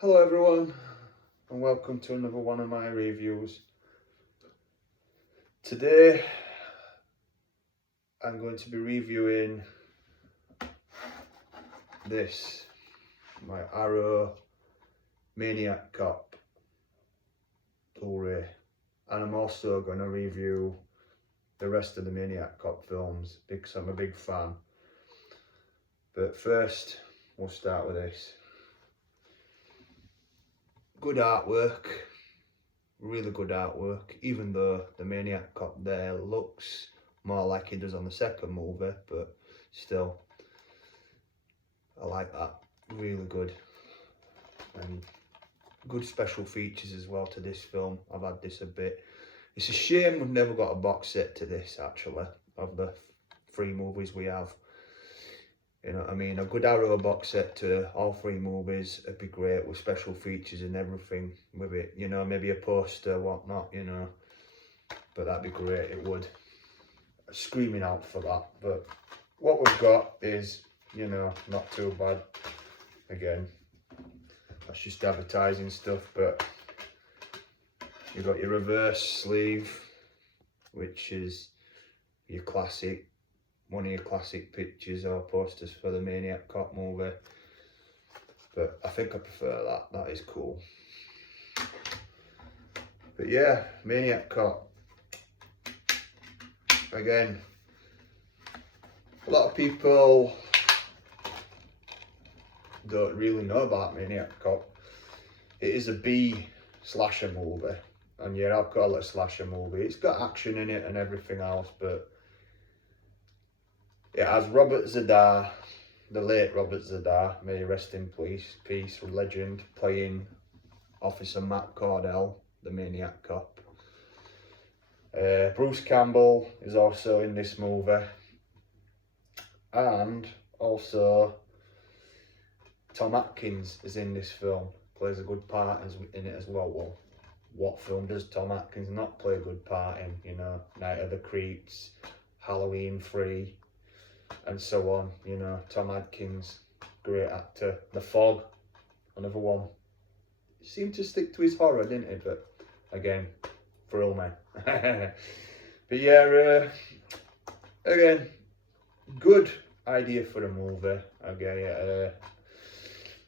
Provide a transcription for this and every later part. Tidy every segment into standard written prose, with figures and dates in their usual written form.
Hello everyone, and welcome to another one of my reviews. Today I'm going to be reviewing this, my Arrow Maniac Cop Blu-ray, and I'm also going to review the rest of the Maniac Cop films because I'm a big fan. But first we'll start with this. Good artwork, really good artwork, even though the Maniac Cop there looks more like he does on the second movie, but still, I like that. Really good. And good special features as well to this film. I've had this a bit. It's a shame we've never got a box set to this, actually, of the 3 movies we have. You know what I mean? A good Arrow box set to all 3 movies would be great, with special features and everything with it. You know, maybe a poster, whatnot, you know. But that'd be great, it would. Screaming out for that. But what we've got is, you know, not too bad. Again, that's just advertising stuff, but you've got your reverse sleeve, which is your classic, one of your classic pictures or posters for the Maniac Cop movie. But I think I prefer that, that is cool. But yeah, Maniac Cop. Again, a lot of people don't really know about Maniac Cop. It is a B slasher movie, and yeah, I'll call it a slasher movie. It's got action in it and everything else, but it has Robert Z'Dar, the late Robert Z'Dar, may he rest in peace, legend, playing Officer Matt Cordell, the Maniac Cop. Bruce Campbell is also in this movie, and also Tom Atkins is in this film, plays a good part in it as well. Well, what film does Tom Atkins not play a good part in? You know, Night of the Creeps, Halloween 3, and so on. You know, Tom Atkins, great actor. The Fog, another one. He seemed to stick to his horror, didn't he? But again, thrill me. But yeah, again, good idea for a movie. Okay,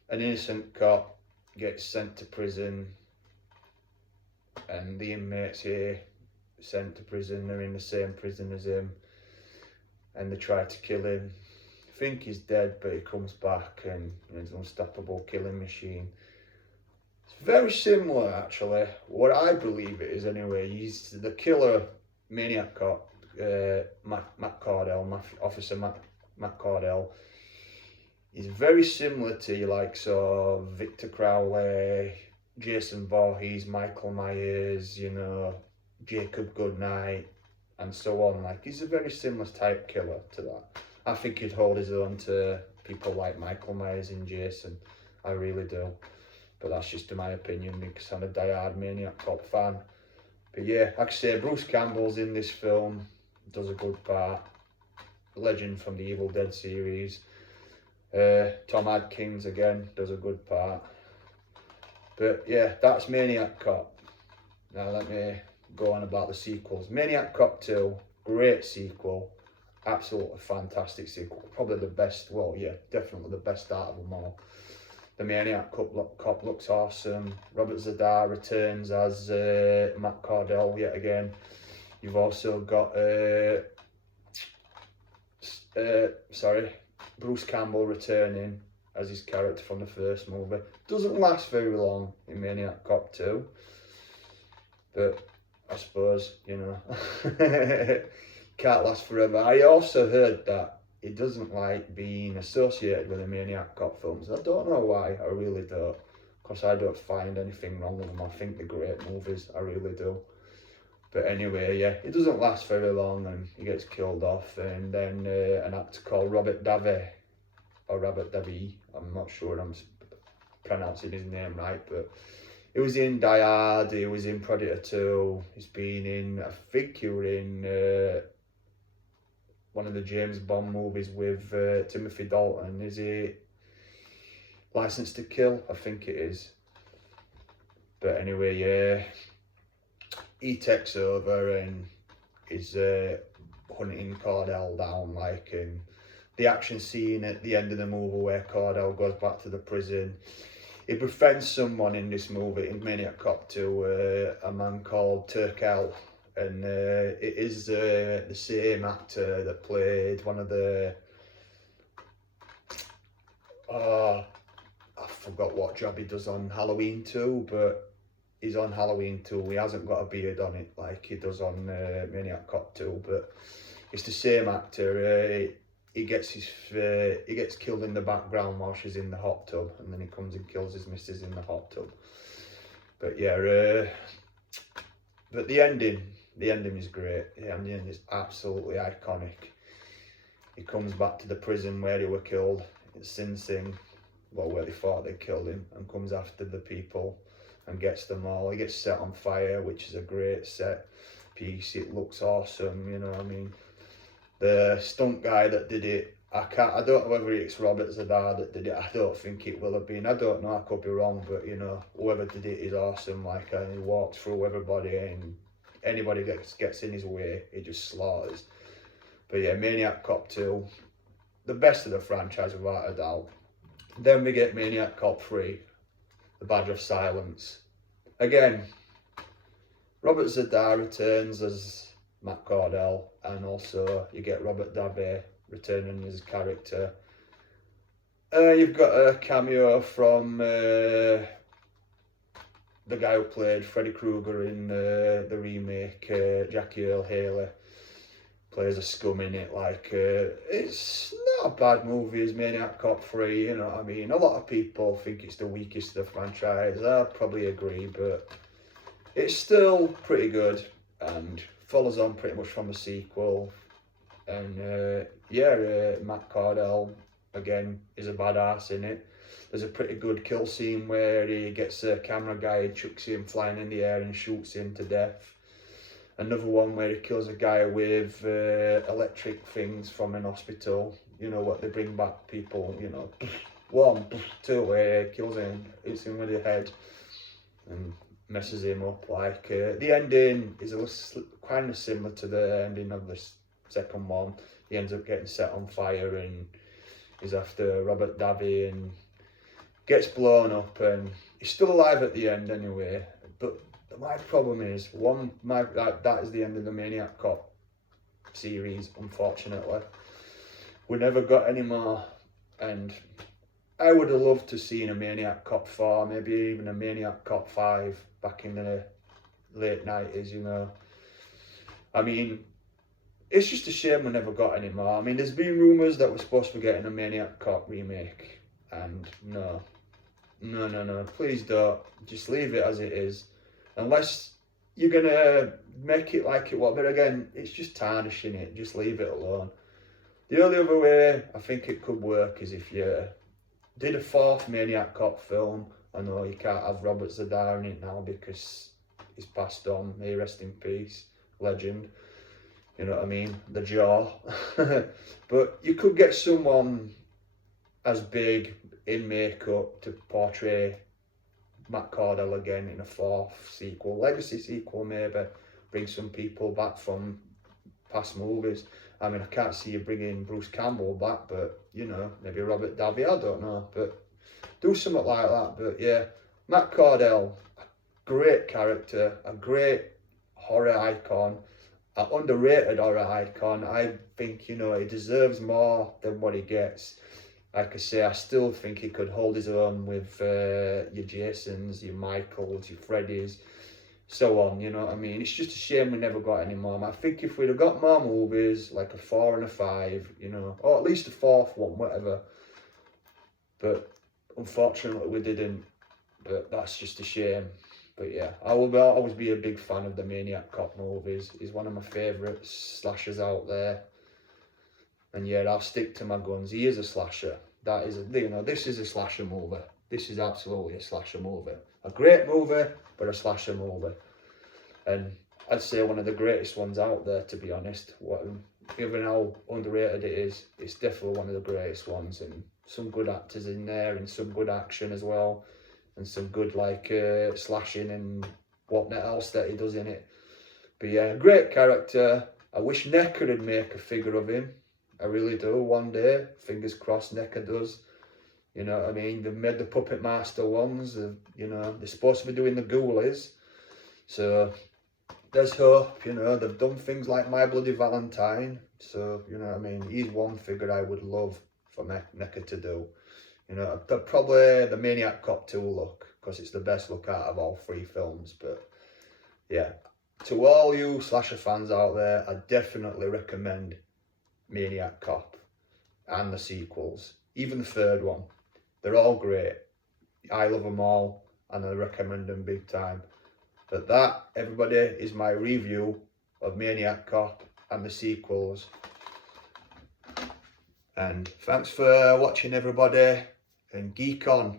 an innocent cop gets sent to prison, and the inmates here sent to prison, they're in the same prison as him, and they try to kill him. Think he's dead, but he comes back and he's an unstoppable killing machine. It's very similar, actually, what I believe it is anyway. He's the killer Maniac Cop, Matt Cordell, Officer Matt Cordell. He's very similar to your likes of Victor Crowley, Jason Voorhees, Michael Myers, you know, Jacob Goodnight, and so on. Like, he's a very similar type killer to that. I think he'd hold his own to people like Michael Myers and Jason. I really do. But that's just in my opinion, because I'm a diehard Maniac Cop fan. But yeah, like I say, Bruce Campbell's in this film, does a good part. Legend from the Evil Dead series. Tom Atkins again does a good part. But yeah, that's Maniac Cop. Now let me go on about the sequels. Maniac Cop 2, great sequel. Absolutely fantastic sequel. Probably the best, well yeah, definitely the best out of them all. The Maniac Cop looks awesome. Robert Z'Dar returns as Matt Cordell yet again. You've also got Bruce Campbell returning as his character from the first movie. Doesn't last very long in Maniac Cop 2, but I suppose, you know, can't last forever. I also heard that he doesn't like being associated with the Maniac Cop films. I don't know why, I really don't, because I don't find anything wrong with them. I think they're great movies, I really do. But anyway, yeah, it doesn't last very long and he gets killed off, and then an actor called Robert Davi, or Robert Davi, I'm not sure I'm pronouncing his name right, but he was in Die Hard, he was in Predator 2, he's been in, I think he was in one of the James Bond movies with Timothy Dalton. Is it License to Kill? I think it is. But anyway, yeah, he takes over and is hunting Cordell down, like, and the action scene at the end of the movie where Cordell goes back to the prison. He befriends someone in this movie, in Maniac Cop 2, a man called Turkel, and it is the same actor that played one of the, I forgot what job he does on Halloween 2, but he's on Halloween 2. He hasn't got a beard on it like he does on Maniac Cop 2, but it's the same actor. He gets killed in the background while she's in the hot tub, and then he comes and kills his missus in the hot tub. But yeah, but the ending is great. The ending is absolutely iconic. He comes back to the prison where he were killed in Sing Sing, well, where they thought they killed him, and comes after the people and gets them all. He gets set on fire, which is a great set piece. It looks awesome, you know what I mean? The stunt guy that did it, I don't know whether it's Robert Z'Dar that did it. I don't think it will have been. I don't know, I could be wrong, but you know, whoever did it is awesome. Like, he walks through everybody, and anybody gets in his way, he just slaughters. But yeah, Maniac Cop 2, the best of the franchise without a doubt. Then we get Maniac Cop 3, The Badge of Silence. Again, Robert Z'Dar returns as Matt Cordell, and also you get Robert Davi returning as his character. You've got a cameo from the guy who played Freddy Krueger in the remake, Jackie Earle Haley. Plays a scum in it. Like, it's not a bad movie as Maniac Cop 3, you know what I mean? A lot of people think it's the weakest of the franchise. I probably agree, but it's still pretty good and follows on pretty much from the sequel. And Matt Cordell again is a badass in it. There's a pretty good kill scene where he gets a camera guy and chucks him flying in the air and shoots him to death. Another one where he kills a guy with electric things from an hospital. You know what, they bring back people, you know. 1, 2, kills him, hits him with the head and messes him up. Like, the ending is kind of similar to the ending of the second one. He ends up getting set on fire and is after Robert Davi and gets blown up, and he's still alive at the end anyway. But my problem is, that is the end of the Maniac Cop series, unfortunately. We never got any more, and I would have loved to seen a Maniac Cop 4, maybe even a Maniac Cop 5 back in the late 90s, you know. I mean, it's just a shame we never got any more. I mean, there's been rumours that we're supposed to be getting a Maniac Cop remake, and no, please don't. Just leave it as it is. Unless you're going to make it like it was. But again, it's just tarnishing it. Just leave it alone. The only other way I think it could work is if you did a 4th Maniac Cop film. I know you can't have Robert Z'Dar in it now because he's passed on. May he rest in peace. Legend. You know what I mean? The Jaw. But you could get someone as big in makeup to portray Matt Cordell again in a 4th sequel, legacy sequel maybe, bring some people back from past movies. I mean, I can't see you bringing Bruce Campbell back, but, you know, maybe Robert Davi, I don't know, but do something like that. But yeah, Matt Cordell, a great character, a great horror icon, an underrated horror icon. I think, you know, he deserves more than what he gets. Like I say, I still think he could hold his own with your Jasons, your Michaels, your Freddys, so on, you know what I mean? It's just a shame we never got any more. I think if we'd have got more movies, like a 4 and a 5, you know, or at least a 4th one, whatever. But unfortunately we didn't, but that's just a shame. But yeah, I will always be a big fan of the Maniac Cop movies. He's one of my favourite slashers out there. And yeah, I'll stick to my guns. He is a slasher. That is, you know, this is a slasher movie. This is absolutely a slasher movie. A great movie, but a slasher movie. And I'd say one of the greatest ones out there, to be honest. Given how underrated it is, it's definitely one of the greatest ones. And some good actors in there and some good action as well. and some good like slashing and whatnot else that he does in it. But yeah, great character. I wish NECA would make a figure of him. I really do, one day. Fingers crossed NECA does. You know what I mean? They've made the Puppet Master ones. You know, they're supposed to be doing the Ghoulies. So there's hope, you know. They've done things like My Bloody Valentine. So, you know what I mean? He's one figure I would love for NECA to do. You know, probably the Maniac Cop 2 look, because it's the best look out of all 3 films. But yeah, to all you slasher fans out there, I definitely recommend Maniac Cop and the sequels, even the 3rd one. They're all great. I love them all and I recommend them big time. But that, everybody, is my review of Maniac Cop and the sequels. And thanks for watching, everybody, and geek on.